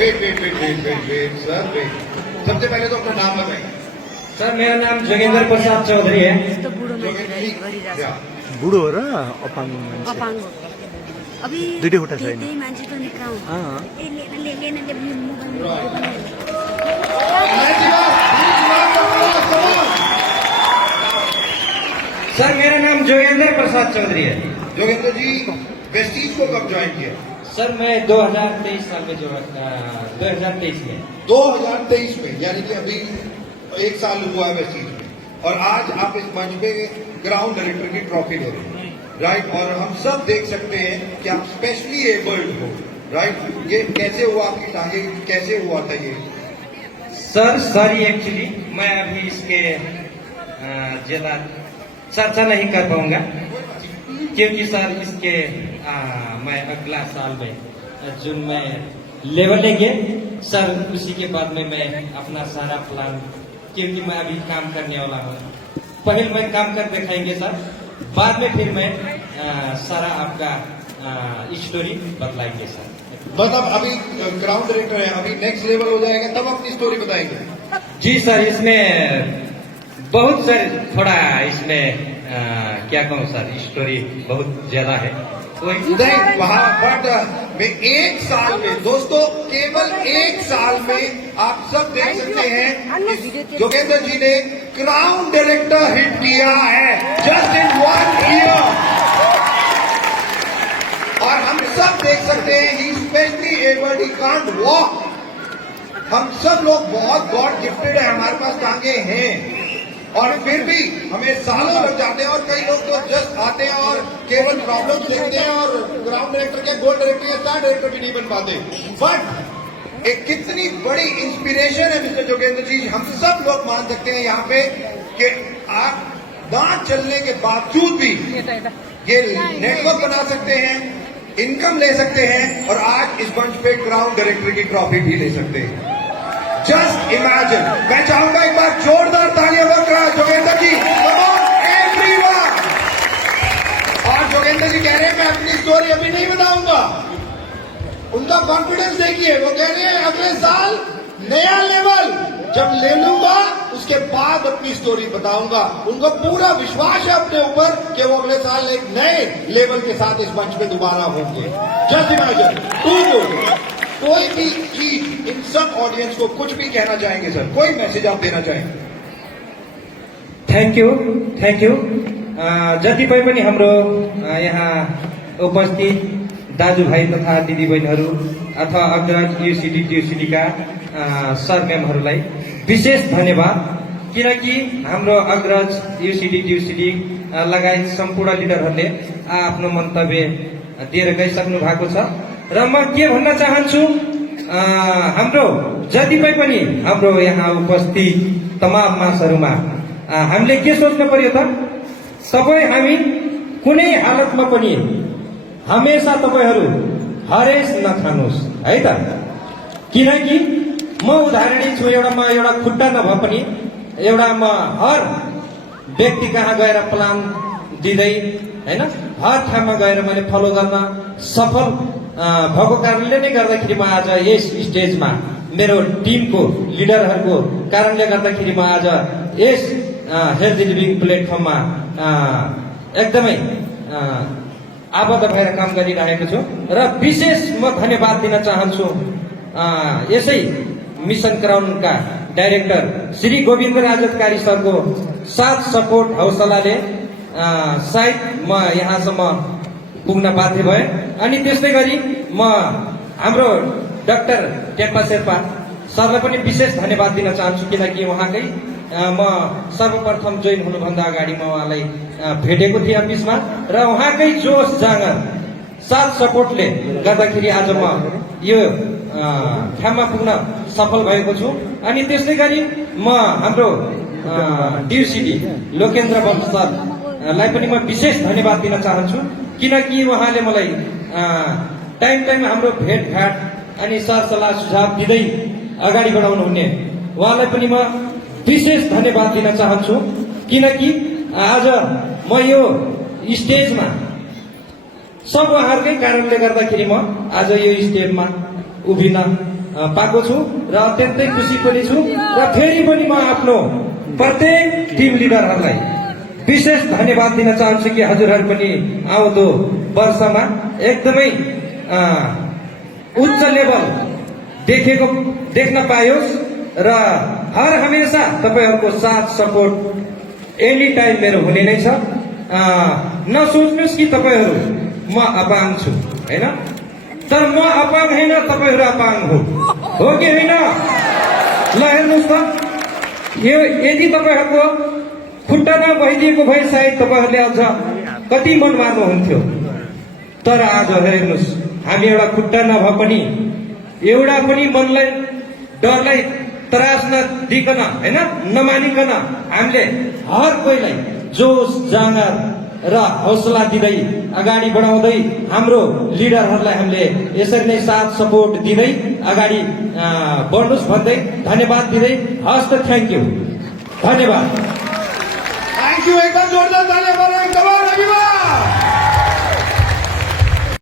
Weight sir weight. सबसे पहले तो अपना नाम बताइए। सर मेरा नाम जोगेंद्र प्रसाद चौधरी है। यस्तो बुढो मान्छे गरिरहेको या, छ बुढो हो र अपाङ्ग मान्छे अपाङ्ग अभी दुईटै खुट्टा छैन। त्यही मान्छे त निक्राउ अँ। ए लेन मोबाइल सर मेरा नाम जोगेंद्र प्रसाद चौधरी है। जोगेंद्र जी वेस्टीज को कब ज्वाइन किया? सर मैं 2023 साल में 2023 में 2023 में, यानी कि अभी 1 साल हुआ है वेस्टीज में, और आज आप इस मंच पे ग्राउंड डायरेक्टर की ट्रॉफी ले रहे हैं, राइट? और हम सब देख सकते हैं कि आप स्पेशली एबल्ड हो, राइट? ये कैसे हुआ, आपकी टांगे कैसे हुआ था ये? सर सॉरी एक्चुअली मैं अभी इसके ज्यादा चर्चा नहीं कर पाऊंगा, क्योंकि सर इसके मैं अगला साल में जून में लेवल लेंगे सर, उसी के बाद में मैं अपना सारा प्लान, क्योंकि मैं अभी काम करने वाला हूँ, पहले मैं काम कर दिखाएंगे सर, बाद में फिर मैं सारा आपका स्टोरी बतलाएंगे सर। मतलब अभी ग्राउंड डायरेक्टर है, अभी नेक्स्ट लेवल हो जाएगा तब अपनी स्टोरी बताएंगे। जी सर, इसमें बहुत सर थोड़ा इसमें क्या कहूँ सर, स्टोरी बहुत ज्यादा है। नहीं वहाँ बट में 1 साल में दोस्तों, केवल 1 साल में आप सब देख सकते हैं जोगेंद्र जी ने क्राउन डायरेक्टर हिट किया है जस्ट इन 1 ईयर, और हम सब देख सकते हैं he specially abled, he can't walk. हम सब लोग बहुत गॉड गिफ्टेड है, हमारे पास टांगे हैं, और फिर भी हमें सालों लग जाते हैं, और कई लोग तो जस्ट आते हैं और केवल प्रॉब्लम देखते हैं और ग्राउंड डायरेक्टर के, गोल्ड डायरेक्टर के, स्टार डायरेक्टर भी नहीं बन पाते। बट एक कितनी बड़ी इंस्पिरेशन है मिस्टर जोगेंद्र जी, हम सब लोग मान सकते हैं यहाँ पे कि आप दांत चलने के बावजूद भी ये नेटवर्क बना सकते हैं, इनकम ले सकते हैं, और आज इस मंच पे क्राउन डायरेक्टर की ट्रॉफी भी ले सकते हैं। Just imagine. मैं चाहूंगा एक बार जोरदार तालियां बजा जोगेंद्र जी, कम ऑन एवरीवन। और जोगेंद्र जी कह रहे हैं मैं अपनी स्टोरी अभी नहीं बताऊंगा, उनका कॉन्फिडेंस देखिए, वो कह रहे हैं अगले साल नया लेवल जब ले लूंगा उसके बाद अपनी स्टोरी बताऊंगा। उनको पूरा विश्वास है अपने ऊपर कि वो अगले साल एक नए लेवल के साथ इस मंच पे दोबारा होंगे। Just imagine, too good. कोई भी चीज इन सब ऑडियंस को कुछ भी कहना चाहेंगे सर, कोई मैसेज आप देना चाहेंगे? Thank you. जतिपय पनि हाम्रो यहाँ उपस्थित दाजुभाइ तथा दिदीबहिनीहरू अथवा अग्रज युसिडी टियुसिडीका सर म्यामहरूलाई विशेष धन्यवाद, किनकि हाम्रो अग्रज युसिडी टियुसिडी लगायत सम्पूर्ण लिडरहरूले आफ्नो मन्तव्य दिएर गइसक्नु भएको छ, र म के भन्न चाहन्छु, हाम्रो जतिपय पनि हाम्रो यहाँ उपस्थित तमाम मानिसहरूमा हामीले के सोच्नु पर्यो त, तपाईँ हामी कुनै हालतमा पनि हमेशा तपाईहरू हरेस नखानुहोस् है त, किनकि म उदाहरणै छु, एउटा खुट्टा नभए पनि एउटा म हर व्यक्ति कहाँ गएर प्लान दिँदै हैन, हर ठाउँमा गएर मैले फलो गर्न सफल भएको कारणले नै गर्दाखेरि म आज यस स्टेजमा मेरो टिमको लिडरहरूको कारणले गर्दाखेरि म आज यस हेल्दी लिभिङ प्लेटफर्ममा एकदमै आबद्ध भएर काम गरिरहेको छु, र विशेष म धन्यवाद दिन चाहन्छु यसै मिसन क्राउनका डाइरेक्टर श्री गोविन्द राजतकारी सरको साथ सपोर्ट हौसलाले सायद म यहाँसम्म पुग्न बाध्य भए। अनि त्यस्तै गरी म हाम्रो डाक्टर टेम्पा शेर्पा सरलाई पनि विशेष धन्यवाद दिन चाहन्छु, किनकि उहाँकै म सर्वप्रथम जोइन हुनुभन्दा अगाडि म उहाँलाई भेटेको थिएँ अफिसमा, र उहाँकै जोस जाँगर साथ सपोर्टले गर्दाखेरि आज म यो ठाउँमा पुग्न सफल भएको छु। अनि त्यस्तै गरी म हाम्रो टियुसिडी लोकेन्द्र बम सरलाई पनि म विशेष धन्यवाद दिन चाहन्छु, किनकि उहाँले मलाई टाइम हाम्रो भेटघाट अनि सरसल्लाह सुझाव दिँदै अगाडि बढाउनु हुने उहाँलाई पनि म विशेष धन्यवाद दिन चाहन्छु, किनकि आज म यो स्टेजमा सब उहाँहरूकै कारणले गर्दाखेरि म आज यो स्टेजमा उभिन पाएको छु र अत्यन्तै खुसी पनि छु र फेरि पनि म आफ्नो प्रत्येक टिम लिडरहरूलाई विशेष धन्यवाद दिन चाहन्छु कि हजुरहरू पनि आउँदो वर्षमा एकदमै उच्च लेभल देख्न पाइयोस् र हर हमेशा तपाईँहरूको साथ सपोर्ट एनी टाइम मेरो हुने नै छ। नसोच्नुहोस् कि तपाईँहरू म अपाङ्ग छु होइन, तर म अपाङ्ग होइन, तपाईँहरू अपाङ्ग हो कि होइन? ल हेर्नुहोस् त, यो यदि तपाईँहरूको खुट्टामा भइदिएको भए सायद तपाईँहरूले अझ कति मन मार्नुहुन्थ्यो, तर आज हेर्नुहोस् हामी एउटा खुट्टा नभए पनि एउटा पनि मनलाई डरलाई त्रास नदिकन होइन नमानिकन हामीले हर कोहीलाई जोस जाँगर र हौसला दिँदै अगाडि बढाउँदै हाम्रो लिडरहरूलाई हामीले यसरी नै साथ सपोर्ट दिँदै अगाडि बढ्नुहोस् भन्दै धन्यवाद दिँदै हस्त थ्याङ्क यू, धन्यवाद। थैंक यू, एकदम जोरदार तालियां